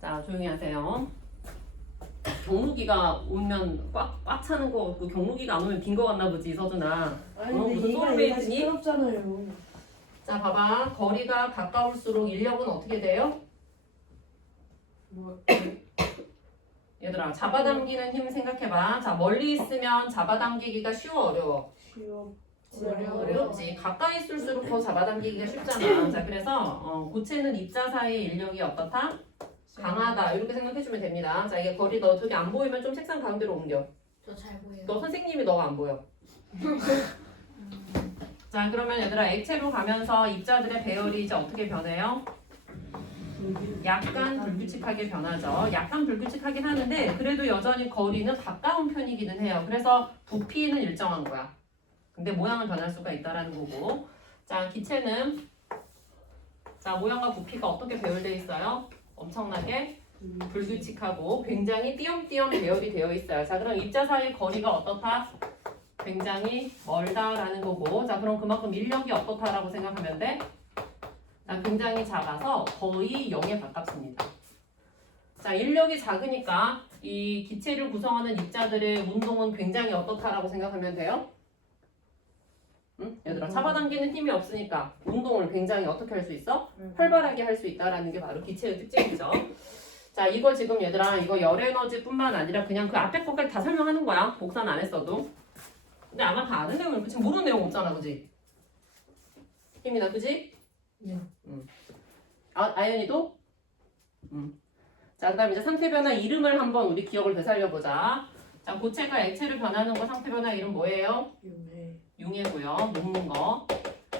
자, 조용히 하세요. 경무기가 오면 꽉 차는 거 같고 경무기가 안 오면 빈 거 같나 보지, 서준아. 아니 무슨 근데 소리 얘가 했더니? 시끄럽잖아요. 자, 봐봐. 거리가 가까울수록 인력은 어떻게 돼요? 뭐 얘들아, 잡아당기는 힘 생각해봐. 자, 멀리 있으면 잡아당기기가 쉬워, 어려워? 쉬워. 어렵지. 가까이 있을수록 더 잡아당기기가 쉽잖아. 자, 그래서 고체는 입자 사이의 인력이 어떻다? 강하다. 이렇게 생각해주면 됩니다. 자, 이게 거리 너 저기 안 보이면 좀 책상 가운데로 옮겨. 저 잘 보여요. 너 선생님이 너가 안 보여. 자, 그러면 얘들아, 액체로 가면서 입자들의 배열이 이제 어떻게 변해요? 약간 불규칙하게 변하죠. 약간 불규칙하긴 하는데 그래도 여전히 거리는 가까운 편이기는 해요. 그래서 부피는 일정한 거야. 근데 모양은 변할 수가 있다라는 거고. 자, 기체는 자, 모양과 부피가 어떻게 배열되어 있어요? 엄청나게 불규칙하고 굉장히 띄엄띄엄 배열이 되어 있어요. 자, 그럼 입자 사이의 거리가 어떻다? 굉장히 멀다라는 거고. 자, 그럼 그만큼 인력이 어떻다라고 생각하면 돼? 자, 굉장히 작아서 거의 0에 가깝습니다. 자, 인력이 작으니까 이 기체를 구성하는 입자들의 운동은 굉장히 어떻다라고 생각하면 돼요? 응? 얘들아, 잡아당기는 힘이 없으니까 운동을 굉장히 어떻게 할 수 있어? 활발하게 할 수 있다라는 게 바로 기체의 특징이죠. 자, 이거 지금 얘들아, 이거 열 에너지뿐만 아니라 그냥 그 앞에 것까지 다 설명하는 거야. 복사는 안 했어도. 근데 아마 다 아는 내용을 지금 모르는 내용 없잖아, 그지? 힘이나, 그지? 네. 아연이도? 자, 그 다음 이제 상태 변화 이름을 한번 우리 기억을 되살려보자. 자, 고체가 액체를 변하는 거 상태 변화 이름 뭐예요? 유매. 융해고요. 녹는 거.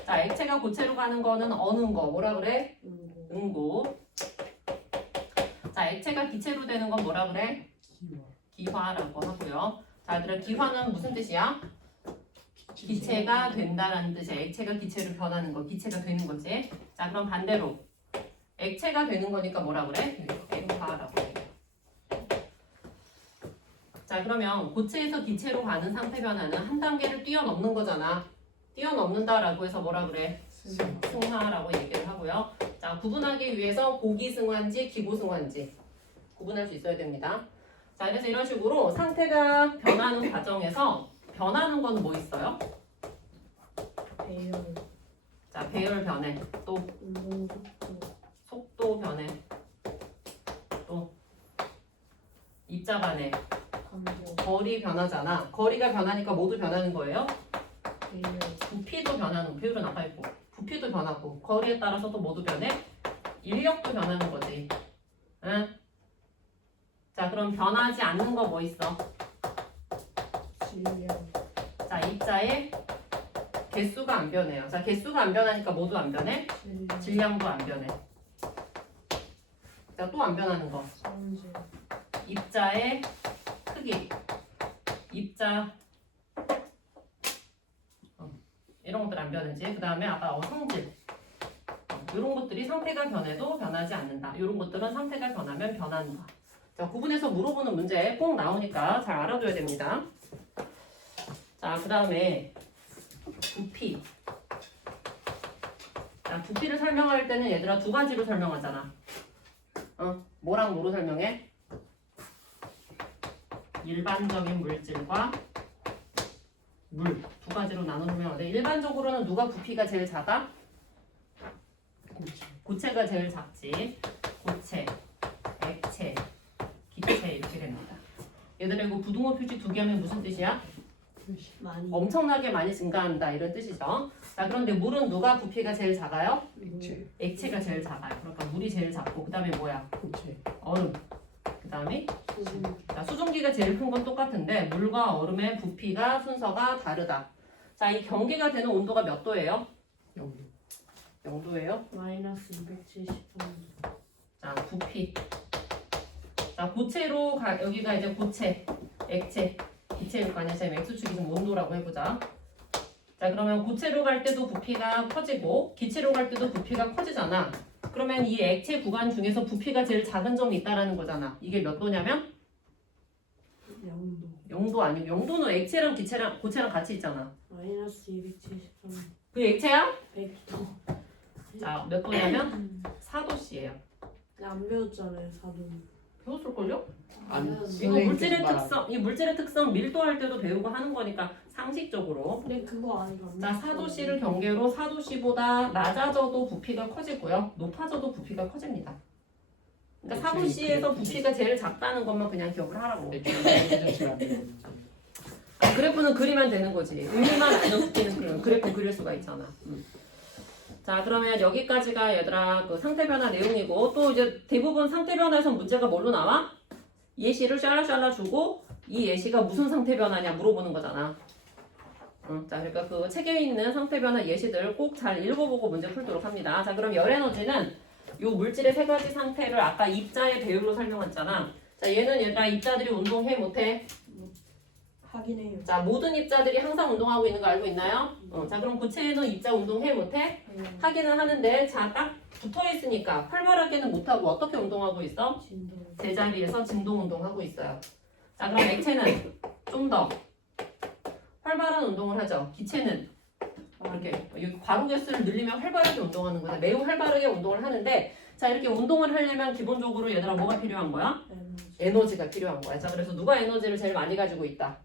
자, 액체가 고체로 가는 거는 어는 거. 뭐라 그래? 응고. 자, 액체가 기체로 되는 건 뭐라 그래? 기화라고 하고요. 자, 얘들아, 기화는 무슨 뜻이야? 기체가 된다라는 뜻이야. 액체가 기체로 변하는 거. 기체가 되는 거지. 자, 그럼 반대로 액체가 되는 거니까 뭐라 그래? 액화라고 해. 자, 그러면 고체에서 기체로 가는 상태 변화는 한 단계를 뛰어넘는 거잖아. 뛰어넘는다라고 해서 뭐라 그래? 승화라고 얘기를 하고요. 자, 구분하기 위해서 고기승화인지 기고승화인지 구분할 수 있어야 됩니다. 자, 그래서 이런 식으로 상태가 변하는 과정에서 변하는 건 뭐 있어요? 배열. 자, 배열 변해. 또 운동 속도. 속도 변해. 또 입자 반해. 강도. 거리 변하잖아. 거리가 변하니까 모두 변하는 거예요. 배열. 부피도 변하는, 배율은 아까 있고 부피도 변하고 거리에 따라서도 모두 변해. 인력도 변하는 거지. 응? 자, 그럼 변하지 않는 거 뭐 있어? 질량. 자, 입자의 개수가 안 변해요. 자, 개수가 안 변하니까 모두 안 변해. 질량. 질량도 안 변해. 자, 또 안 변하는 거. 성질. 입자의 크기. 입자 이런 것들 안 변하지. 그 다음에 아까 성질. 이런 것들이 상태가 변해도 변하지 않는다. 이런 것들은 상태가 변하면 변한다. 자, 구분해서 물어보는 문제 꼭 나오니까 잘 알아둬야 됩니다. 자, 그 다음에 부피. 자, 부피를 설명할 때는 얘들아 두 가지로 설명하잖아. 뭐랑 뭐로 설명해? 일반적인 물질과 물 두 가지로 나눠 설명하는데 일반적으로는 누가 부피가 제일 작아? 고체가 제일 작지. 고체, 액체, 기체 이렇게 됩니다. 얘들아, 이거 부등호 표시 두 개 하면 무슨 뜻이야? 많이. 엄청나게 많이 증가한다 이런 뜻이죠. 자, 그런데 물은 누가 부피가 제일 작아요? 액체. 액체가 제일 작아요. 그러니까 물이 제일 작고 그 다음에 뭐야? 고체. 얼음. 그 다음에 수증기. 자, 수증기가 제일 큰 건 똑같은데 물과 얼음의 부피가 순서가 다르다. 자, 이 경계가 되는 온도가 몇 도예요? 0도예요. 마이너스 273. 자, 부피. 자, 고체로 여기가 이제 고체, 액체, 기체일 거 아니야. 지금 X축이 지금 온도라고 해보자. 자, 그러면 고체로 갈 때도 부피가 커지고 기체로 갈 때도 부피가 커지잖아. 그러면 이 액체 구간 중에서 부피가 제일 작은 점이 있다라는 거잖아. 이게 몇 도냐면? 0도. 0도 아니고 0도는 액체랑 기체랑 고체랑 같이 있잖아. 마이너스 273. 그 액체야? 100도. 자, 몇 도냐면 4도씨예요. 안 배웠잖아요, 사돈. 배웠을걸요? 안 이거 선생님께서 물질의 말한 특성, 이 물질의 특성 밀도할 때도 배우고 하는 거니까 상식적으로. 근데 그거 아니가. 자, 4도씨를 경계로 4도씨보다 낮아져도 부피가 커지고요. 높아져도 부피가 커집니다. 그러니까 4도씨에서 부피가 제일 작다는 것만 그냥 기억을 하라고. 아, 그래프는 그리면 되는 거지. 의미만 알면 부피는 그래프 그릴 수가 있잖아. 자, 그러면 여기까지가 얘들아 그 상태 변화 내용이고, 또 이제 대부분 상태 변화에서 문제가 뭘로 나와? 예시를 샬라샬라 주고 이 예시가 무슨 상태 변화냐 물어보는 거잖아. 자, 그러니까 그 책에 있는 상태 변화 예시들 꼭 잘 읽어보고 문제 풀도록 합니다. 자, 그럼 열 에너지는 요 물질의 세 가지 상태를 아까 입자의 배율로 설명했잖아. 자, 얘는 얘들아 입자들이 운동해 못해? 하긴 해요. 자, 모든 입자들이 항상 운동하고 있는 거 알고 있나요? 자, 그럼 고체에는 입자 운동해 못해? 하기는 하는데, 자, 딱 붙어 있으니까 활발하게는 못하고 어떻게 운동하고 있어? 진도. 제자리에서 진동 운동하고 있어요. 자, 그럼 액체는 좀 더 활발한 운동을 하죠. 기체는 이렇게 이 괄호 개수를 늘리면 활발하게 운동하는 거다. 매우 활발하게 운동을 하는데, 자, 이렇게 운동을 하려면 기본적으로 얘들아 뭐가 필요한 거야? 에너지가 필요한 거야. 자, 그래서 누가 에너지를 제일 많이 가지고 있다?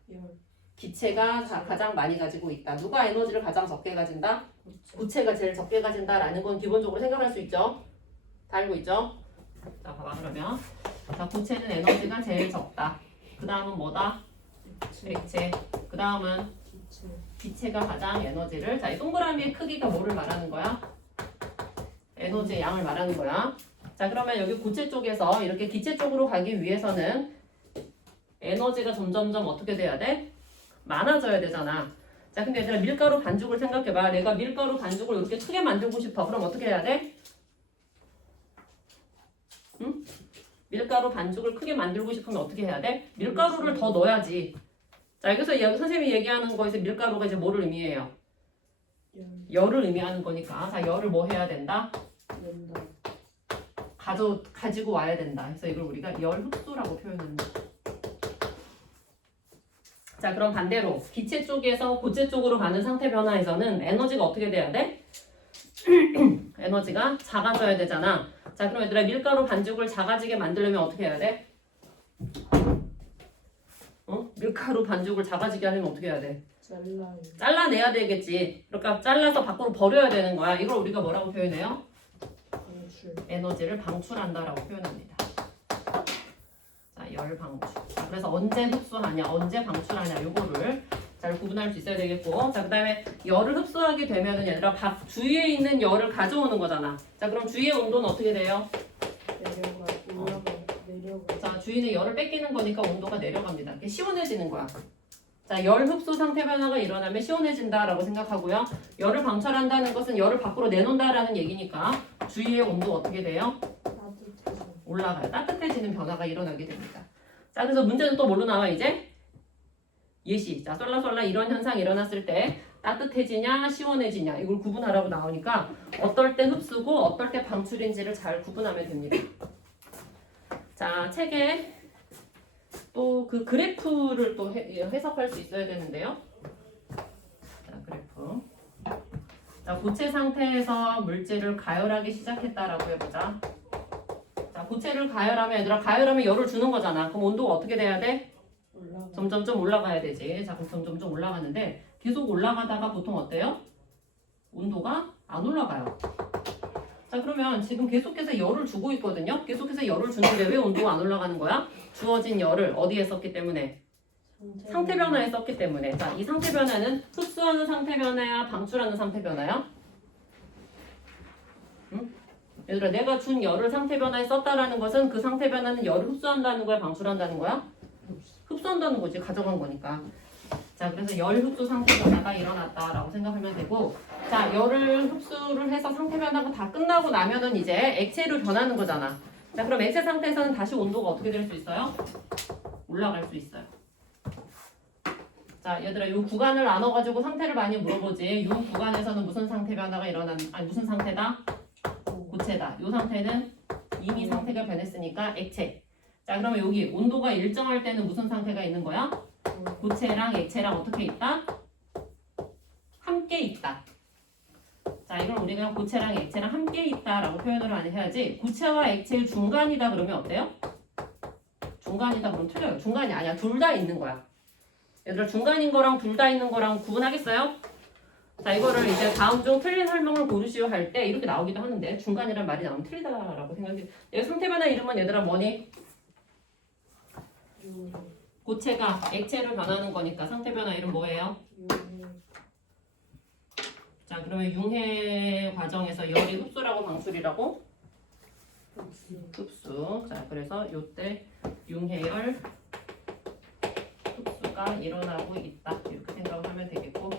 기체가 가장 많이 가지고 있다. 누가 에너지를 가장 적게 가진다? 고체가 제일 적게 가진다라는 건 기본적으로 생각할 수 있죠. 다 알고 있죠? 자, 봐봐 그러면. 자, 고체는 에너지가 제일 적다. 그 다음은 뭐다? 액체. 그 다음은 기체가 가장 에너지를. 자, 이 동그라미의 크기가 뭐를 말하는 거야? 에너지의 양을 말하는 거야. 자, 그러면 여기 고체 쪽에서 이렇게 기체 쪽으로 가기 위해서는 에너지가 점점점 어떻게 돼야 돼? 많아져야 되잖아. 자, 근데 얘들아 밀가루 반죽을 생각해봐. 내가 밀가루 반죽을 이렇게 크게 만들고 싶어. 그럼 어떻게 해야 돼? 응? 밀가루 반죽을 크게 만들고 싶으면 어떻게 해야 돼? 밀가루를 더 넣어야지. 자, 여기서 선생님이 얘기하는 거에서 밀가루가 이제 뭐를 의미해요? 열을 의미하는 거니까. 자, 열을 뭐 해야 된다? 가지고 와야 된다. 그래서 이걸 우리가 열 흡수라고 표현합니다. 자, 그럼 반대로 기체 쪽에서 고체 쪽으로 가는 상태 변화에서는 에너지가 어떻게 돼야 돼? 에너지가 작아져야 되잖아. 자, 그럼 얘들아 밀가루 반죽을 작아지게 만들려면 어떻게 해야 돼? 밀가루 반죽을 작아지게 하려면 어떻게 해야 돼? 잘라내야 되겠지. 그러니까 잘라서 밖으로 버려야 되는 거야. 이걸 우리가 뭐라고 표현해요? 에너지를 방출한다라고 표현합니다. 자, 열 방출. 자, 그래서 언제 흡수하냐, 언제 방출하냐, 요거를 잘 구분할 수 있어야 되겠고. 자, 그 다음에 열을 흡수하게 되면은 얘들아 주위에 있는 열을 가져오는 거잖아. 자, 그럼 주위의 온도는 어떻게 돼요? 내려가. 자, 주위의 열을 뺏기는 거니까 온도가 내려갑니다. 이렇게 시원해지는 거야. 자, 열 흡수 상태 변화가 일어나면 시원해진다라고 생각하고요. 열을 방출한다는 것은 열을 밖으로 내놓는다라는 얘기니까 주위의 온도 어떻게 돼요? 올라가요. 따뜻해지는 변화가 일어나게 됩니다. 자, 그래서 문제는 또 뭘로 나와 이제? 예시. 자, 쏠라쏠라 이런 현상이 일어났을 때 따뜻해지냐 시원해지냐 이걸 구분하라고 나오니까 어떨 때 흡수고 어떨 때 방출인지를 잘 구분하면 됩니다. 자, 책에 또 그 그래프를 또 해석할 수 있어야 되는데요. 자, 그래프. 자, 고체 상태에서 물질을 가열하기 시작했다라고 해보자. 자, 고체를 가열하면 얘들아 가열하면 열을 주는 거잖아. 그럼 온도가 어떻게 돼야 돼? 점점점 올라가야 되지. 자, 그럼 점점점 올라가는데 계속 올라가다가 보통 어때요? 온도가 안 올라가요. 자, 그러면 지금 계속해서 열을 주고 있거든요. 계속해서 열을 주는데 왜 온도가 안 올라가는 거야? 주어진 열을 어디에 썼기 때문에? 상태 변화에 썼기 때문에. 자, 이 상태 변화는 흡수하는 상태 변화야, 방출하는 상태 변화야? 응? 얘들아, 내가 준 열을 상태 변화에 썼다라는 것은 그 상태 변화는 열을 흡수한다는 거야, 방출한다는 거야? 흡수한다는 거지, 가져간 거니까. 자, 그래서 열 흡수 상태 변화가 일어났다라고 생각하면 되고, 자, 열을 흡수를 해서 상태 변화가 다 끝나고 나면은 이제 액체로 변하는 거잖아. 자, 그럼 액체 상태에서는 다시 온도가 어떻게 될 수 있어요? 올라갈 수 있어요. 자, 얘들아, 이 구간을 나눠가지고 상태를 많이 물어보지. 이 구간에서는 무슨 상태 변화가 무슨 상태다? 고체다. 이 상태는 이미 상태가 변했으니까 액체. 자, 그러면 여기 온도가 일정할 때는 무슨 상태가 있는 거야? 고체랑 액체랑 어떻게 있다? 함께 있다. 자, 이걸 우리가 고체랑 액체랑 함께 있다라고 표현을 해야지. 고체와 액체의 중간이다 그러면 어때요? 중간이다 그러면 틀려요. 중간이 아니야. 둘 다 있는 거야. 얘들아, 중간인 거랑 둘 다 있는 거랑 구분하겠어요? 자, 이거를 이제 다음 중 틀린 설명을 고르시오 할 때 이렇게 나오기도 하는데 중간이란 말이 나오면 틀리다라고 생각해. 얘 상태 변화 이름은 얘들아 뭐니? 융. 고체가 액체로 변하는 거니까 상태 변화 이름 뭐예요? 융. 자, 그러면 융해 과정에서 열이 흡수라고 방출이라고? 흡수. 흡수. 자, 그래서 요때 융해열 흡수가 일어나고 있다. 이렇게 생각을 하면 되겠고.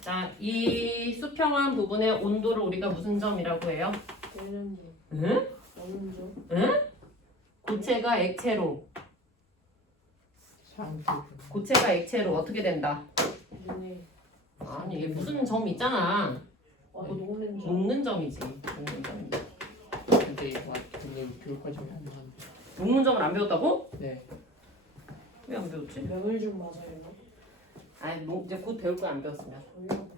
자, 이 수평한 부분의 온도를 우리가 무슨 점이라고 해요? 되는 점. 응? 어느 점? 응? 고체가 액체로. 고체가 액체로 어떻게 된다? 융해. 아니, 이게 무슨 점 있잖아. 녹는 점. 녹는 점이지. 녹는 점이. 근데 교육 과정이 안 나왔는데. 녹는 점을 안 배웠다고? 네. 왜 안 배웠지? 명을준 맞아요. 아니, 이제 곧 배울 거야, 안 배웠으면.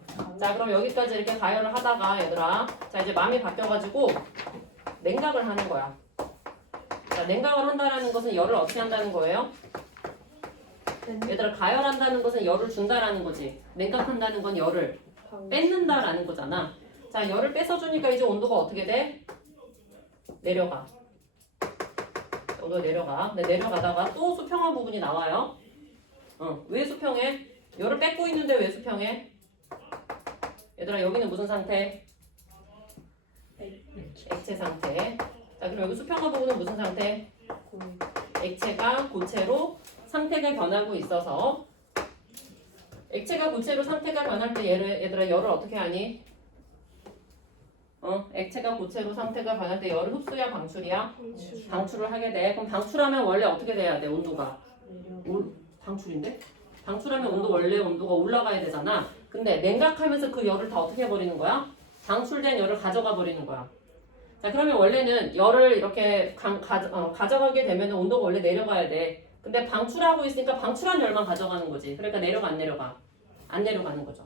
저희가 자, 그럼 여기까지 이렇게 가열을 하다가 얘들아, 자, 이제 마음이 바뀌어가지고 냉각을 하는 거야. 자, 냉각을 한다라는 것은 열을 어떻게 한다는 거예요? 얘들아, 가열한다는 것은 열을 준다라는 거지. 냉각한다는 건 열을 뺏는다라는 거잖아. 자, 열을 뺏어주니까 이제 온도가 어떻게 돼? 내려가. 온도가 내려가. 근데 내려가다가 또 수평한 부분이 나와요. 왜 수평해? 열을 뺏고 있는데 왜 수평해? 얘들아, 여기는 무슨 상태? 액체 상태. 자, 그럼 여기 수평한 부분은 무슨 상태? 액체가 고체로 상태가 변하고 있어서 액체가 고체로 상태가 변할 때 얘들아 열을 어떻게 하니? 액체가 고체로 상태가 변할 때 열을 흡수야 방출이야? 방출을 하게 돼. 그럼 방출하면 원래 어떻게 돼야 돼? 온도가 방출인데? 방출하면 원래 온도가 올라가야 되잖아. 근데 냉각하면서 그 열을 다 어떻게 해버리는 거야? 방출된 열을 가져가 버리는 거야. 자, 그러면 원래는 열을 이렇게 가져가게 되면 온도가 원래 내려가야 돼. 근데 방출하고 있으니까 방출한 열만 가져가는 거지. 그러니까 내려가 안 내려가? 안 내려가는 거죠.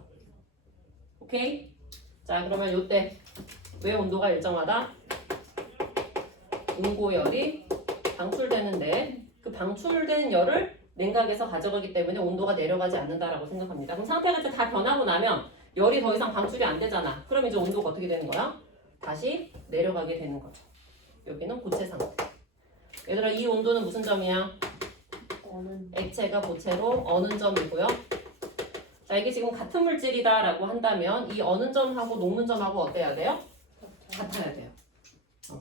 오케이? 자, 그러면 요때 왜 온도가 일정하다? 응고열이 방출되는데 그 방출된 열을 냉각에서 가져가기 때문에 온도가 내려가지 않는다라고 생각합니다. 그럼 상태가 이제 다 변하고 나면 열이 더 이상 방출이 안 되잖아. 그럼 이제 온도가 어떻게 되는 거야? 다시 내려가게 되는 거죠. 여기는 고체 상태. 얘들아, 이 온도는 무슨 점이야? 액체가 고체로 어는 점이고요. 자, 이게 지금 같은 물질이다라고 한다면 이 어는 점하고 녹는 점하고 어때야 돼요? 같아야 돼요.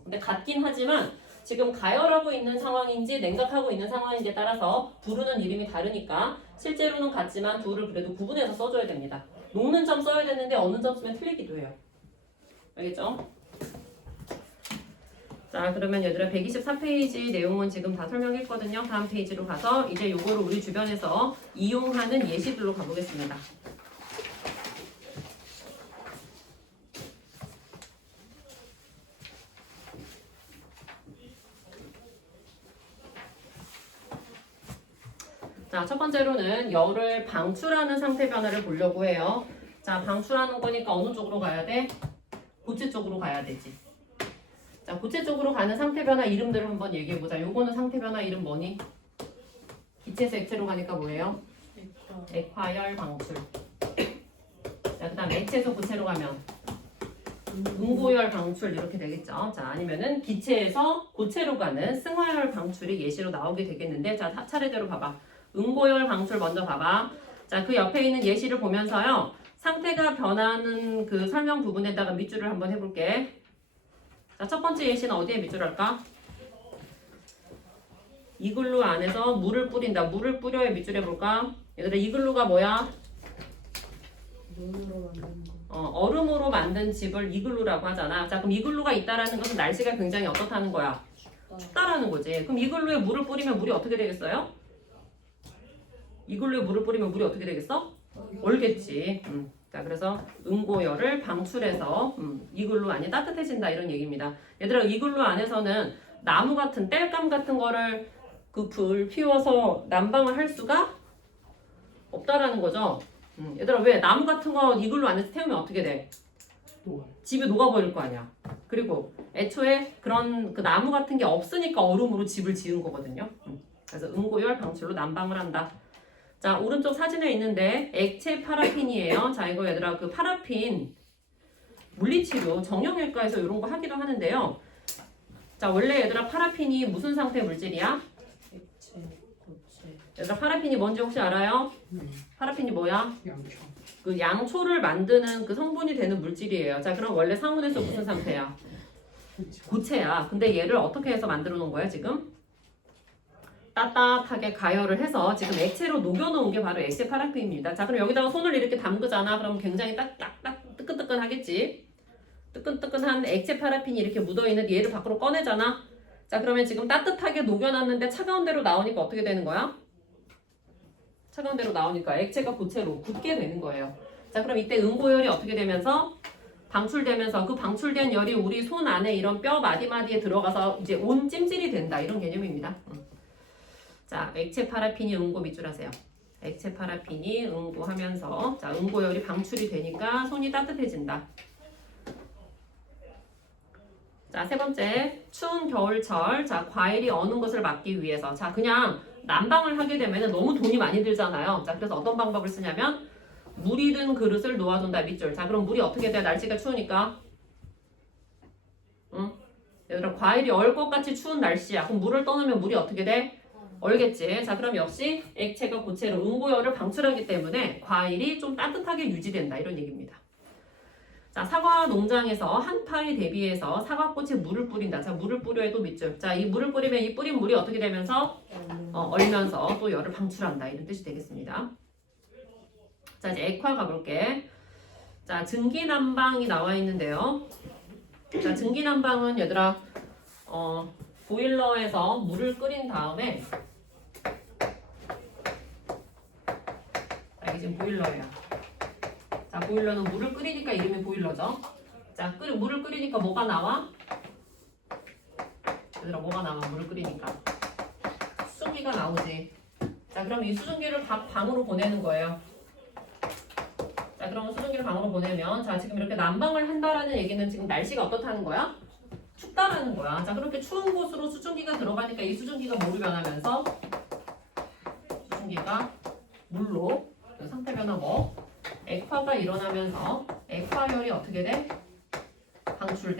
근데 같긴 하지만 지금 가열하고 있는 상황인지 냉각하고 있는 상황인지에 따라서 부르는 이름이 다르니까 실제로는 같지만 둘을 그래도 구분해서 써줘야 됩니다. 녹는 점 써야 되는데 어는 점 쓰면 틀리기도 해요. 알겠죠? 자, 그러면 얘들아 124페이지 내용은 지금 다 설명했거든요. 다음 페이지로 가서 이제 요거를 우리 주변에서 이용하는 예시들로 가보겠습니다. 자, 첫 번째로는 열을 방출하는 상태 변화를 보려고 해요. 자, 방출하는 거니까 어느 쪽으로 가야 돼? 고체 쪽으로 가야 되지. 자, 고체 쪽으로 가는 상태 변화 이름들을 한번 얘기해보자. 요거는 상태 변화 이름 뭐니? 기체에서 액체로 가니까 뭐예요? 액화열 방출. 자, 그 다음 액체에서 고체로 가면 응고열 방출 이렇게 되겠죠. 자, 아니면은 기체에서 고체로 가는 승화열 방출이 예시로 나오게 되겠는데, 자, 차례대로 봐봐. 응고열 방출 먼저 봐봐. 자, 그 옆에 있는 예시를 보면서요. 상태가 변하는 그 설명 부분에다가 밑줄을 한번 해볼게. 자, 첫 번째 예시는 어디에 밑줄 할까? 이글루 안에서 물을 뿌린다. 물을 뿌려에 밑줄 해볼까? 얘들아, 이글루가 뭐야? 눈으로 만든 거. 얼음으로 만든 집을 이글루라고 하잖아. 자, 그럼 이글루가 있다라는 것은 날씨가 굉장히 어떻다는 거야? 춥다라는 거지. 그럼 이글루에 물을 뿌리면 물이 어떻게 되겠어요? 이글루에 물을 뿌리면 물이 어떻게 되겠어? 얼겠지. 자, 그래서 응고열을 방출해서 이글루 안이 따뜻해진다 이런 얘기입니다. 얘들아, 이글루 안에서는 나무 같은 땔감 같은 거를 그 불 피워서 난방을 할 수가 없다라는 거죠. 얘들아, 왜 나무 같은 거 이글루 안에서 태우면 어떻게 돼? 집이 녹아버릴 거 아니야. 그리고 애초에 그런 그 나무 같은 게 없으니까 얼음으로 집을 지은 거거든요. 그래서 응고열 방출로 난방을 한다. 자, 오른쪽 사진에 있는데 액체 파라핀이에요. 자, 이거 얘들아 그 파라핀 물리치료 정형외과에서 이런 거 하기도 하는데요. 자, 원래 얘들아 파라핀이 무슨 상태 물질이야? 액체, 고체. 얘들아 파라핀이 뭔지 혹시 알아요? 파라핀이 뭐야? 양초. 그 양초를 만드는 그 성분이 되는 물질이에요. 자, 그럼 원래 상온에서 무슨 상태야? 고체야. 근데 얘를 어떻게 해서 만들어 놓은 거야, 지금? 따뜻하게 가열을 해서 지금 액체로 녹여놓은 게 바로 액체 파라핀입니다. 자, 그럼 여기다가 손을 이렇게 담그잖아. 그럼 굉장히 딱딱딱 뜨끈뜨끈하겠지? 뜨끈뜨끈한 액체 파라핀이 이렇게 묻어있는 얘를 밖으로 꺼내잖아. 자, 그러면 지금 따뜻하게 녹여놨는데 차가운 데로 나오니까 어떻게 되는 거야? 차가운 데로 나오니까 액체가 고체로 굳게 되는 거예요. 자, 그럼 이때 응고열이 어떻게 되면서 방출되면서 그 방출된 열이 우리 손 안에 이런 뼈 마디마디에 들어가서 이제 온 찜질이 된다. 이런 개념입니다. 자, 액체 파라핀이 응고 밑줄 하세요. 액체 파라핀이 응고하면서 자, 응고열이 방출이 되니까 손이 따뜻해진다. 자, 세 번째, 추운 겨울철. 자, 과일이 어는 것을 막기 위해서. 자, 그냥 난방을 하게 되면 너무 돈이 많이 들잖아요. 자, 그래서 어떤 방법을 쓰냐면 물이 든 그릇을 놓아둔다. 밑줄. 자, 그럼 물이 어떻게 돼? 날씨가 추우니까. 응? 얘들아, 과일이 얼 것 같이 추운 날씨야. 그럼 물을 떠놓으면 물이 어떻게 돼? 얼겠지. 자, 그럼 역시 액체가 고체로 응고열을 방출하기 때문에 과일이 좀 따뜻하게 유지된다. 이런 얘기입니다. 자, 사과 농장에서 한 파에 대비해서 사과꽃에 물을 뿌린다. 자, 물을 뿌려도 밑줄. 자, 이 물을 뿌리면 이 뿌린 물이 어떻게 되면서 얼면서 또 열을 방출한다. 이런 뜻이 되겠습니다. 자, 이제 액화 가볼게. 자, 증기난방이 나와 있는데요. 자, 증기난방은 얘들아 보일러에서 물을 끓인 다음에 자, 이게 지금 보일러예요. 자, 보일러는 물을 끓이니까 이름이 보일러죠. 자, 물을 끓이니까 뭐가 나와? 얘들아, 뭐가 나와? 물을 끓이니까 수증기가 나오지. 자, 그럼 이 수증기를 다 방으로 보내는 거예요. 자, 그럼 수증기를 방으로 보내면 자, 지금 이렇게 난방을 한다라는 얘기는 지금 날씨가 어떻다는 거야? 춥다라는 거야. 자, 그렇게 추운 곳으로 수증기가 들어가니까 이 수증기가 뭐로 변하면서 수증기가 물로 상태 변화 뭐? 액화가 일어나면서 액화열이 어떻게 돼? 방출돼.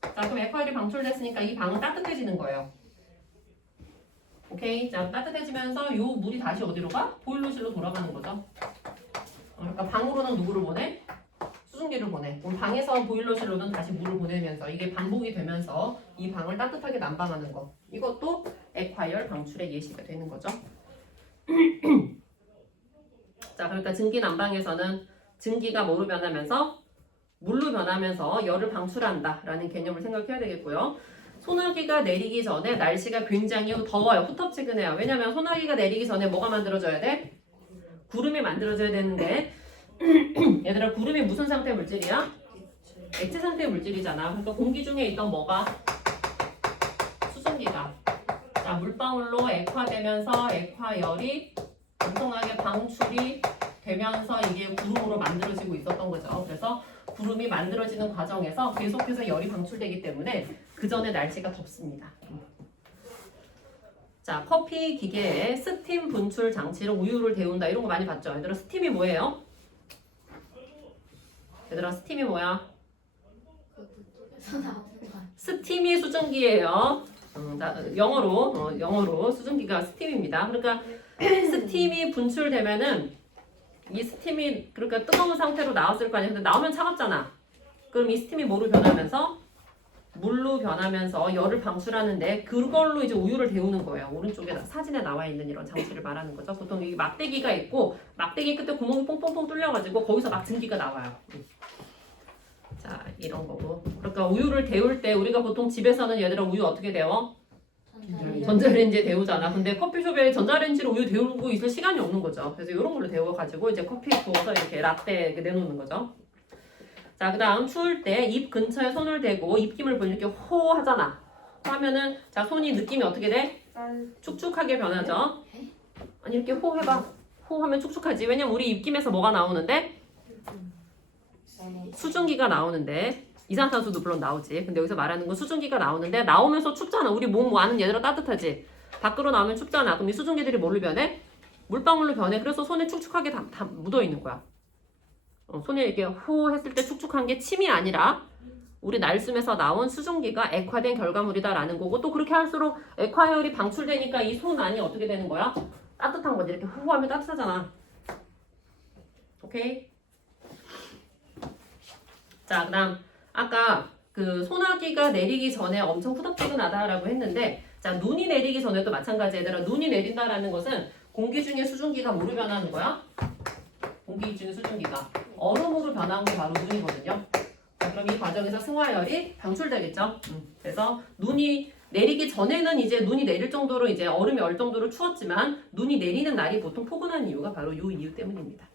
자, 그럼 액화열이 방출됐으니까 이 방은 따뜻해지는 거예요. 오케이? 자, 따뜻해지면서 이 물이 다시 어디로 가? 보일러실로 돌아가는 거죠. 그러니까 방으로는 누구를 보내? 수증기를 보내. 그럼 방에서 보일러실로는 다시 물을 보내면서 이게 반복이 되면서 이 방을 따뜻하게 난방하는 거. 이것도 액화열 방출의 예시가 되는 거죠. 자, 그러니까 증기 난방에서는 증기가 뭐로 변하면서 물로 변하면서 열을 방출한다 라는 개념을 생각해야 되겠고요. 소나기가 내리기 전에 날씨가 굉장히 더워요. 후텁지근해요. 왜냐면 소나기가 내리기 전에 뭐가 만들어져야 돼? 구름이 만들어져야 되는데 얘들아, 구름이 무슨 상태의 물질이야? 액체 상태의 물질이잖아. 그러니까 공기 중에 있던 뭐가? 수증기가 자, 물방울로 액화되면서 액화열이 엄청나게 방출이 되면서 이게 구름으로 만들어지고 있었던 거죠. 그래서 구름이 만들어지는 과정에서 계속해서 열이 방출되기 때문에 그 전에 날씨가 덥습니다. 자, 커피 기계에 스팀 분출 장치로 우유를 데운다. 이런 거 많이 봤죠? 얘들아, 스팀이 뭐예요? 얘들아, 스팀이 뭐야? 스팀이 수증기예요. 자, 영어로 수증기가 스팀입니다. 그러니까 스팀이 분출되면은 이 스팀이 그러니까 뜨거운 상태로 나왔을 거 아니야. 근데 나오면 차갑잖아. 그럼 이 스팀이 뭐로 변하면서? 물로 변하면서 열을 방출하는데 그걸로 이제 우유를 데우는 거예요. 오른쪽에 사진에 나와 있는 이런 장치를 말하는 거죠. 보통 이 막대기가 있고 막대기 끝에 구멍이 뽕뽕뽕 뚫려가지고 거기서 막 증기가 나와요. 자, 이런 거고. 그러니까 우유를 데울 때 우리가 보통 집에서는 얘들아 우유 어떻게 데워? 전자레인지에 데우잖아. 근데 커피숍에 전자레인지로 우유 데우고 있을 시간이 없는 거죠. 그래서 이런 걸로 데워가지고 이제 커피 부어서 이렇게 라떼 내놓는 거죠. 자, 그 다음 추울 때 입 근처에 손을 대고 입김을 보이는 이렇게 호 하잖아. 하면은 자, 손이 느낌이 어떻게 돼? 축축하게 변하죠. 아니, 이렇게 호 해봐. 호 하면 축축하지. 왜냐면 우리 입김에서 뭐가 나오는데? 수증기가 나오는데 이산화탄소도 물론 나오지. 근데 여기서 말하는 건 수증기가 나오는데 나오면서 춥잖아. 우리 몸 안은 얘들아 따뜻하지. 밖으로 나오면 춥잖아. 그럼 이 수증기들이 뭘로 변해? 물방울로 변해. 그래서 손에 축축하게 다 묻어 있는 거야. 손에 이렇게 후 했을 때 축축한 게 침이 아니라 우리 날숨에서 나온 수증기가 액화된 결과물이다라는 거고, 또 그렇게 할수록 액화열이 방출되니까 이 손 안이 어떻게 되는 거야? 따뜻한 거지. 이렇게 후 하면 따뜻하잖아. 오케이? 자, 그다음 아까 그 소나기가 내리기 전에 엄청 후덥지근하다라고 했는데, 자, 눈이 내리기 전에도 마찬가지. 얘들아, 눈이 내린다라는 것은 공기 중에 수증기가 뭐로 변하는 거야? 공기 중에 수증기가 얼음으로 변한 게 바로 눈이거든요. 자, 그럼 이 과정에서 승화열이 방출되겠죠. 그래서 눈이 내리기 전에는 이제 눈이 내릴 정도로 이제 얼음이 얼 정도로 추웠지만, 눈이 내리는 날이 보통 포근한 이유가 바로 이 이유 때문입니다.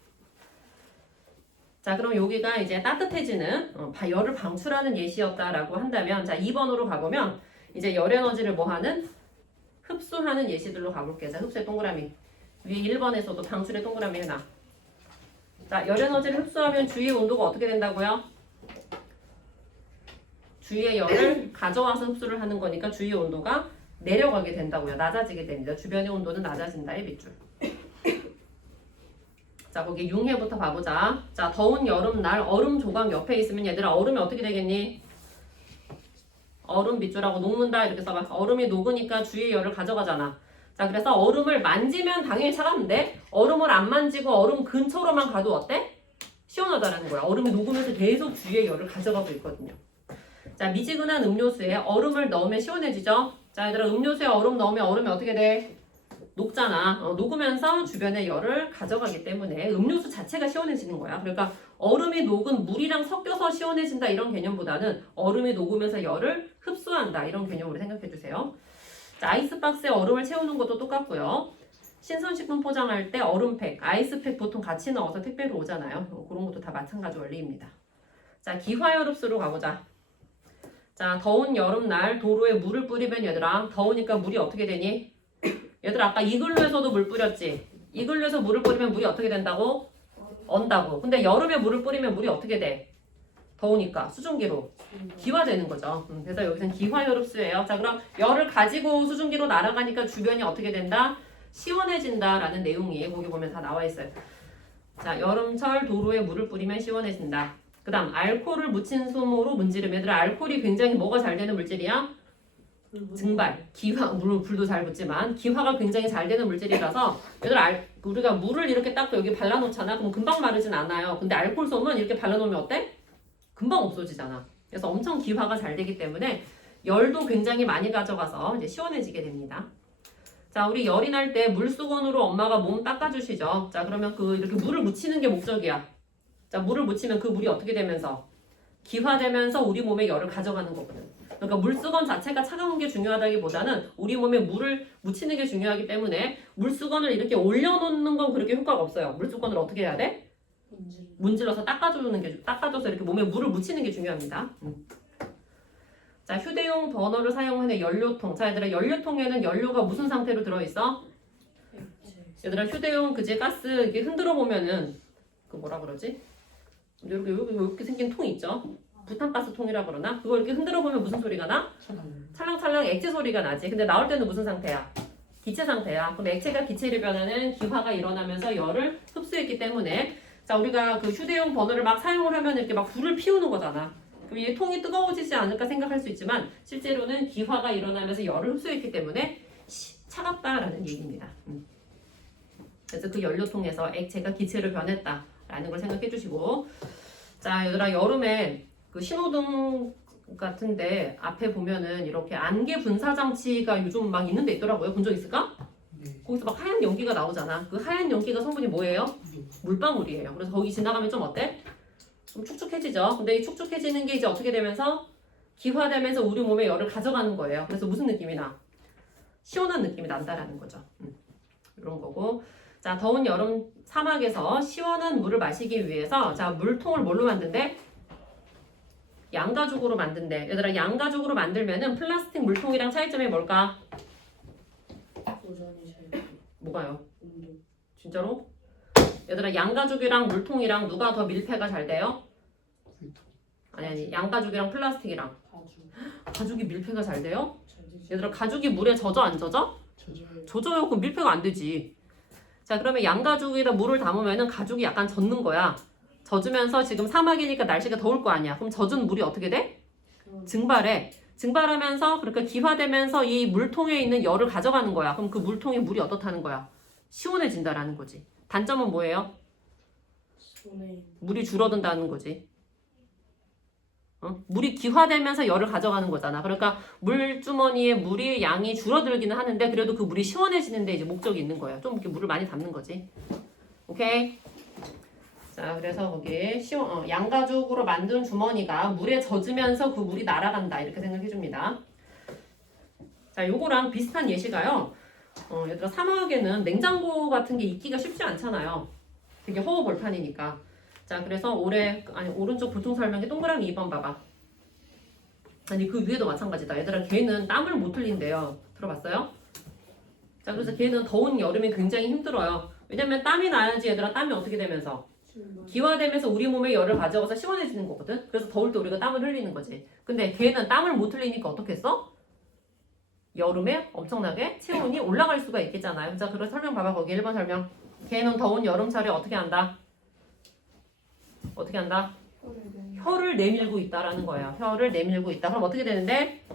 자, 그럼 여기가 이제 따뜻해지는 열을 방출하는 예시였다라고 한다면, 자, 2번으로 가보면 이제 열 에너지를 뭐 하는? 흡수하는 예시들로 가볼게요. 자, 흡수의 동그라미. 위에 1번에서도 방출의 동그라미 해놔. 자, 열 에너지를 흡수하면 주위의 온도가 어떻게 된다고요? 주위의 열을 가져와서 흡수를 하는 거니까 주위의 온도가 내려가게 된다고요. 낮아지게 됩니다. 주변의 온도는 낮아진다의 밑줄. 자, 거기 융해부터 봐보자. 자, 더운 여름날 얼음 조각 옆에 있으면 얘들아 얼음이 어떻게 되겠니? 얼음 밑줄하고 녹는다 이렇게 써봐. 얼음이 녹으니까 주위의 열을 가져가잖아. 자, 그래서 얼음을 만지면 당연히 차가운데 얼음을 안 만지고 얼음 근처로만 가도 어때? 시원하다라는 거야. 얼음이 녹으면서 계속 주위의 열을 가져가고 있거든요. 자, 미지근한 음료수에 얼음을 넣으면 시원해지죠? 자, 얘들아, 음료수에 얼음 넣으면 얼음이 어떻게 돼? 녹잖아. 녹으면서 주변의 열을 가져가기 때문에 음료수 자체가 시원해지는 거야. 그러니까 얼음이 녹은 물이랑 섞여서 시원해진다 이런 개념보다는 얼음이 녹으면서 열을 흡수한다 이런 개념으로 생각해 주세요. 자, 아이스박스에 얼음을 채우는 것도 똑같고요. 신선식품 포장할 때 얼음팩, 아이스팩 보통 같이 넣어서 택배로 오잖아요. 그런 것도 다 마찬가지 원리입니다. 자, 기화열 흡수로 가보자. 자, 더운 여름날 도로에 물을 뿌리면 얘들아, 더우니까 물이 어떻게 되니? 얘들아, 아까 이글루에서도 물 뿌렸지? 이글루에서 물을 뿌리면 물이 어떻게 된다고? 언다고. 근데 여름에 물을 뿌리면 물이 어떻게 돼? 더우니까 수증기로 기화되는 거죠. 그래서 여기서는 기화열 흡수예요. 자, 그럼 열을 가지고 수증기로 날아가니까 주변이 어떻게 된다? 시원해진다라는 내용이 거기 보면 다 나와 있어요. 자, 여름철 도로에 물을 뿌리면 시원해진다. 그 다음 알코올을 묻힌 솜으로 문지르면, 얘들아, 알코올이 굉장히 뭐가 잘 되는 물질이야? 증발, 기화, 물론 불도 잘 붙지만 기화가 굉장히 잘 되는 물질이라서, 얘들아, 우리가 물을 이렇게 딱 여기 발라놓잖아. 그럼 금방 마르진 않아요. 근데 알코올 솜은 이렇게 발라놓으면 어때? 금방 없어지잖아. 그래서 엄청 기화가 잘 되기 때문에 열도 굉장히 많이 가져가서 이제 시원해지게 됩니다. 자, 우리 열이 날 때 물수건으로 엄마가 몸 닦아주시죠. 자, 그러면 이렇게 물을 묻히는 게 목적이야. 자, 물을 묻히면 그 물이 어떻게 되면서? 기화되면서 우리 몸에 열을 가져가는 거거든. 그러니까 물수건 자체가 차가운 게 중요하다기보다는 우리 몸에 물을 묻히는 게 중요하기 때문에 물수건을 이렇게 올려놓는 건 그렇게 효과가 없어요. 물수건을 어떻게 해야 돼? 문질러서 닦아줘서 이렇게 몸에 물을 묻히는 게 중요합니다. 자, 휴대용 버너를 사용하는 연료통. 자, 얘들아, 연료통에는 연료가 무슨 상태로 들어있어? 얘들아, 휴대용 그지 가스 이렇게 흔들어 보면은 그 뭐라 그러지? 이렇게 생긴 통 있죠? 부탄가스 통이라 그러나? 그거 이렇게 흔들어 보면 무슨 소리가 나? 찰랑찰랑 액체 소리가 나지. 근데 나올 때는 무슨 상태야? 기체 상태야. 그럼 액체가 기체로 변하는 기화가 일어나면서 열을 흡수했기 때문에, 자, 우리가 그 휴대용 버너를 막 사용을 하면 이렇게 막 불을 피우는 거잖아. 그럼 이 통이 뜨거워지지 않을까 생각할 수 있지만 실제로는 기화가 일어나면서 열을 흡수했기 때문에 차갑다라는 얘기입니다. 그래서 그 연료통에서 액체가 기체로 변했다라는 걸 생각해 주시고, 자, 얘들아, 여름에 그 신호등 같은데 앞에 보면은 이렇게 안개 분사 장치가 요즘 막 있는 데 있더라고요. 본 적 있을까? 네. 거기서 막 하얀 연기가 나오잖아. 그 하얀 연기가 성분이 뭐예요? 물방울이에요. 그래서 거기 지나가면 좀 어때? 좀 축축해지죠. 근데 이 축축해지는 게 이제 어떻게 되면서 기화되면서 우리 몸에 열을 가져가는 거예요. 그래서 무슨 느낌이 나? 시원한 느낌이 난다라는 거죠. 이런 거고. 자, 더운 여름 사막에서 시원한 물을 마시기 위해서, 자, 물통을 뭘로 만든대? 양가죽으로 만든대. 얘들아, 양가죽으로 만들면은 플라스틱 물통이랑 차이점이 뭘까? 도전이 잘 뭐가요? 운동. 진짜로? 얘들아, 양가죽이랑 물통이랑 누가 더 밀폐가 잘 돼요? 아니 양가죽이랑 플라스틱이랑. 가죽이 밀폐가 잘 돼요? 잘 되지. 얘들아 가죽이 물에 젖어 안 젖어? 저저요. 젖어요. 그럼 밀폐가 안 되지. 자 그러면 양가죽에다 물을 담으면은 가죽이 약간 젖는 거야. 젖으면서 지금 사막이니까 날씨가 더울 거 아니야. 그럼 젖은 물이 어떻게 돼? 증발해. 증발하면서 그러니까 기화되면서 이 물통에 있는 열을 가져가는 거야. 그럼 그 물통에 물이 어떻다는 거야? 시원해진다라는 거지. 단점은 뭐예요? 손에 물이 줄어든다는 거지. 물이 기화되면서 열을 가져가는 거잖아. 그러니까 물주머니에 물이 양이 줄어들기는 하는데 그래도 그 물이 시원해지는데 이제 목적이 있는 거예요. 좀 이렇게 물을 많이 담는 거지. 오케이? 자, 그래서 거기 양가죽으로 만든 주머니가 물에 젖으면서 그 물이 날아간다. 이렇게 생각해 줍니다. 자, 요거랑 비슷한 예시가요. 얘들아 사막에는 냉장고 같은 게 있기가 쉽지 않잖아요. 되게 허허벌판이니까. 자, 그래서 오른쪽 보통 설명에 동그라미 2번 봐봐. 아니, 그 위에도 마찬가지다. 얘들아, 걔는 땀을 못 흘린대요. 들어봤어요? 자, 그래서 걔는 더운 여름에 굉장히 힘들어요. 왜냐면 땀이 나야지 얘들아, 땀이 어떻게 되면서? 기화되면서 우리 몸에 열을 가져가서 시원해지는 거거든? 그래서 더울 때 우리가 땀을 흘리는 거지. 근데 걔는 땀을 못 흘리니까 어떻게 했어? 여름에 엄청나게 체온이 올라갈 수가 있겠잖아요. 자, 그래서 설명 봐봐. 거기 1번 설명. 걔는 더운 여름철에 어떻게 한다? 어떻게 한다? 혀를 내밀고 있다라는 거야. 혀를 내밀고 있다. 그럼 어떻게 되는데?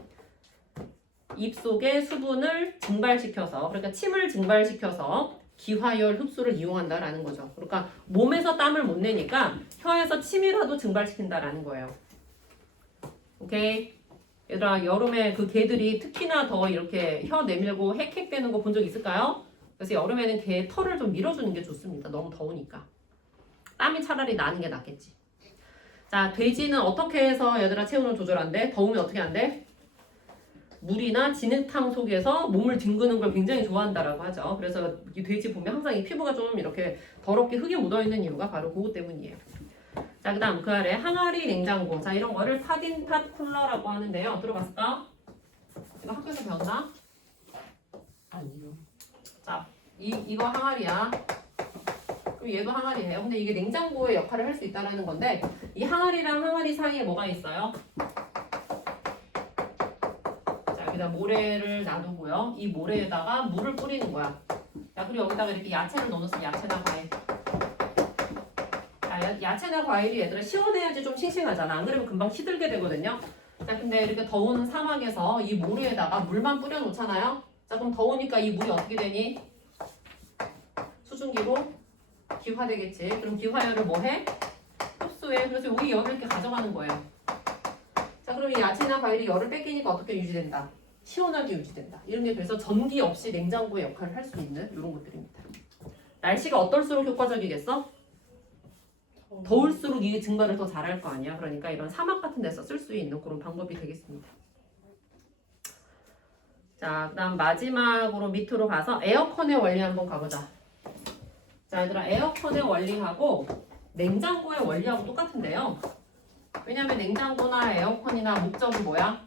입속에 수분을 증발시켜서, 그러니까 침을 증발시켜서 기화열 흡수를 이용한다라는 거죠. 그러니까 몸에서 땀을 못 내니까 혀에서 침이라도 증발시킨다라는 거예요. 오케이? 얘들아, 여름에 그 개들이 특히나 더 이렇게 혀 내밀고 헥헥대는 거 본 적 있을까요? 그래서 여름에는 개 털을 좀 밀어주는 게 좋습니다. 너무 더우니까. 땀이 차라리 나는 게 낫겠지. 자, 돼지는 어떻게 해서 얘들아 체온을 조절한대? 더우면 어떻게 한대? 물이나 진흙탕 속에서 몸을 뒹구는 걸 굉장히 좋아한다라고 하죠. 그래서 이 돼지 보면 항상 이 피부가 좀 이렇게 더럽게 흙이 묻어있는 이유가 바로 그것 때문이에요. 자, 그 다음 그 아래 항아리 냉장고. 자, 이런 거를 팟인팟 쿨러라고 하는데요. 들어봤을까? 이거 학교에서 배웠나? 아니요. 자, 이거 항아리야. 그럼 얘도 항아리예요. 근데 이게 냉장고의 역할을 할 수 있다는 건데 이 항아리랑 항아리 사이에 뭐가 있어요? 자, 여기다 모래를 놔두고요. 이 모래에다가 물을 뿌리는 거야. 자, 그리고 여기다가 이렇게 야채를 넣어서 야채나 과일. 자, 야채나 과일이 얘들아 시원해야지 좀 싱싱하잖아. 안 그러면 금방 시들게 되거든요. 자, 근데 이렇게 더운 사막에서 이 모래에다가 물만 뿌려 놓잖아요. 자, 그럼 더우니까 이 물이 어떻게 되니? 수증기로 기화되겠지. 그럼 기화열을 뭐 해? 흡수해. 그래서 여기 열을 이렇게 가져가는 거예요. 자, 그럼 이 야채나 과일이 열을 뺏기니까 어떻게 유지된다? 시원하게 유지된다. 이런 게 그래서 전기 없이 냉장고의 역할을 할 수 있는 이런 것들입니다. 날씨가 어떨수록 효과적이겠어? 더울수록 이게 증발을 더 잘할 거 아니야. 그러니까 이런 사막 같은 데서 쓸 수 있는 그런 방법이 되겠습니다. 자, 그 다음 마지막으로 밑으로 가서 에어컨의 원리 한번 가보자. 자, 얘들아, 에어컨의 원리하고 냉장고의 원리하고 똑같은데요. 왜냐면 냉장고나 에어컨이나 목적이 뭐야?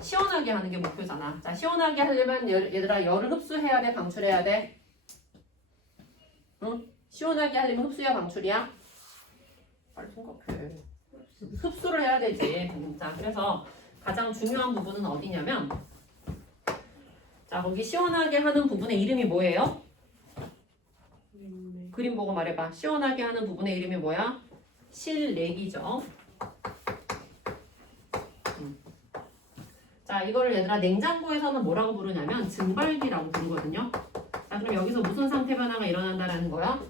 시원하게 하는 게 목표잖아. 자, 시원하게 하려면 얘들아, 열을 흡수해야 돼? 방출해야 돼? 응? 시원하게 하려면 흡수야? 방출이야? 빨리 생각해. 흡수를 해야 되지. 자, 그래서 가장 중요한 부분은 어디냐면 자, 거기 시원하게 하는 부분의 이름이 뭐예요? 그림 보고 말해봐. 시원하게 하는 부분의 이름이 뭐야? 실내기죠. 자, 이거를 얘들아 냉장고에서는 뭐라고 부르냐면 증발기라고 부르거든요. 자, 그럼 여기서 무슨 상태 변화가 일어난다라는 거야?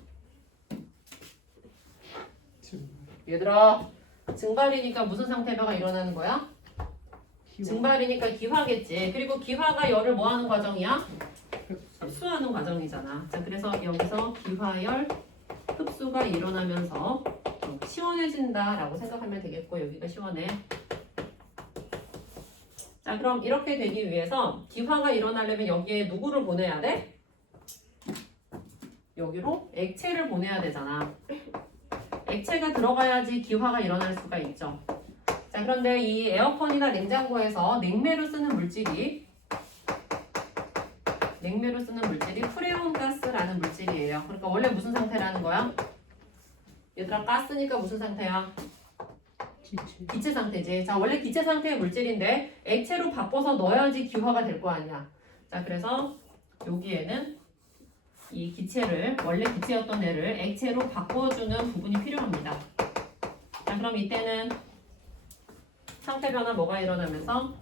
얘들아, 증발이니까 무슨 상태 변화가 일어나는 거야? 증발이니까 기화겠지. 그리고 기화가 열을 뭐 하는 과정이야? 흡수하는 과정이잖아. 자, 그래서 여기서 기화열 흡수가 일어나면서 시원해진다라고 생각하면 되겠고 여기가 시원해. 자, 그럼 이렇게 되기 위해서 기화가 일어나려면 여기에 누구를 보내야 돼? 여기로 액체를 보내야 되잖아. 액체가 들어가야지 기화가 일어날 수가 있죠. 자, 그런데 이 에어컨이나 냉장고에서 냉매로 쓰는 물질이 프레온 가스라는 물질이에요. 그러니까 원래 무슨 상태라는 거야? 얘들아, 가스니까 무슨 상태야? 기체 상태지. 자, 원래 기체 상태의 물질인데 액체로 바꿔서 넣어야지 기화가 될 거 아니야. 자, 그래서 여기에는 이 기체를, 원래 기체였던 애를 액체로 바꿔주는 부분이 필요합니다. 자, 그럼 이때는 상태 변화 뭐가 일어나면서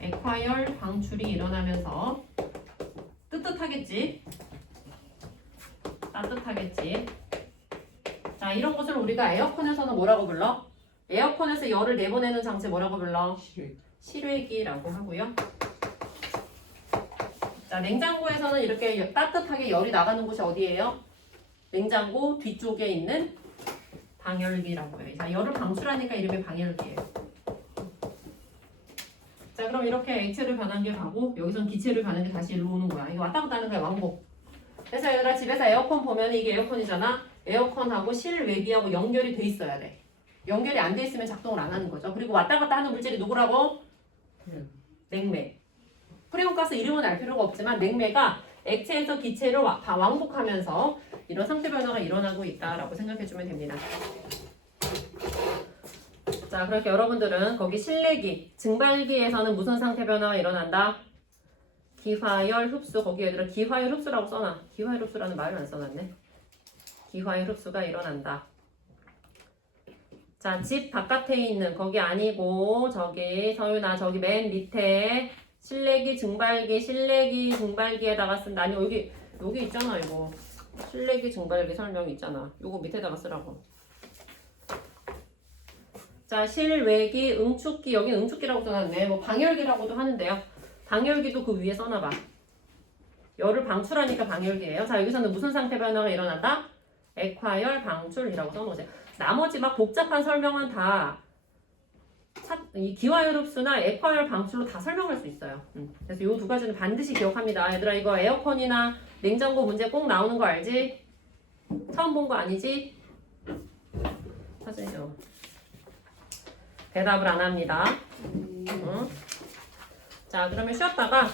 액화열 방출이 일어나면서 뜨뜻하겠지? 따뜻하겠지? 자, 이런 것을 우리가 에어컨에서는 뭐라고 불러? 에어컨에서 열을 내보내는 장치 뭐라고 불러? 실외기라고 하고요. 자, 냉장고에서는 이렇게 따뜻하게 열이 나가는 곳이 어디예요? 냉장고 뒤쪽에 있는 방열기라고 해요. 자, 열을 방출하니까 이름이 방열기예요. 자, 그럼 이렇게 액체를 변한 게 가고 여기선 기체를 변한 게 다시 일로 오는 거야. 이거 왔다 갔다 하는 거야, 왕복. 그래서 얘들아, 집에서 에어컨 보면 이게 에어컨이잖아. 에어컨하고 실외기하고 연결이 돼 있어야 돼. 연결이 안 돼 있으면 작동을 안 하는 거죠. 그리고 왔다 갔다 하는 물질이 누구라고? 냉매. 프레온가스 이름은 알 필요가 없지만 냉매가 액체에서 기체로 왕복하면서 이런 상태 변화가 일어나고 있다라고 생각해주면 됩니다. 자, 그렇게 여러분들은 거기 실내기, 증발기에서는 무슨 상태 변화가 일어난다? 기화열 흡수, 거기 얘들아 기화열 흡수라고 써놔. 기화열 흡수라는 말을 안 써놨네. 기화열 흡수가 일어난다. 자, 집 바깥에 있는, 거기 아니고 저기 서윤아 저기 맨 밑에 실내기, 증발기에다가 쓴다. 아니 여기 있잖아 이거. 실내기, 증발기 설명이 있잖아. 요거 밑에다가 쓰라고. 자, 실외기, 응축기, 여기는 응축기라고 써놨네. 뭐 방열기라고도 하는데요. 방열기도 그 위에 써놔봐. 열을 방출하니까 방열기예요. 자, 여기서는 무슨 상태 변화가 일어난다? 액화열 방출이라고 써놓으세요. 나머지 막 복잡한 설명은 다 이 기화열 흡수나 액화열 방출로 다 설명할 수 있어요. 그래서 이 두 가지는 반드시 기억합니다. 얘들아, 이거 에어컨이나 냉장고 문제 꼭 나오는 거 알지? 처음 본 거 아니지? 사진이요. 대답을 안 합니다. 응? 자, 그러면 쉬었다가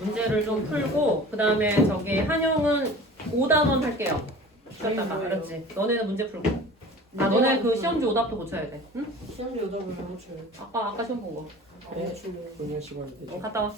문제를 좀 풀고 그 다음에 저기 한영은 5단원 할게요. 쉬었다가 알았지? 너네는 문제 풀고. 아, 너네 그 시험지 오답도 고쳐야 돼. 응? 시험지 오답을 못 쳐요. 아까 시험 본 거. 안 맞추려고. 본연 시간인데. 갔다 와.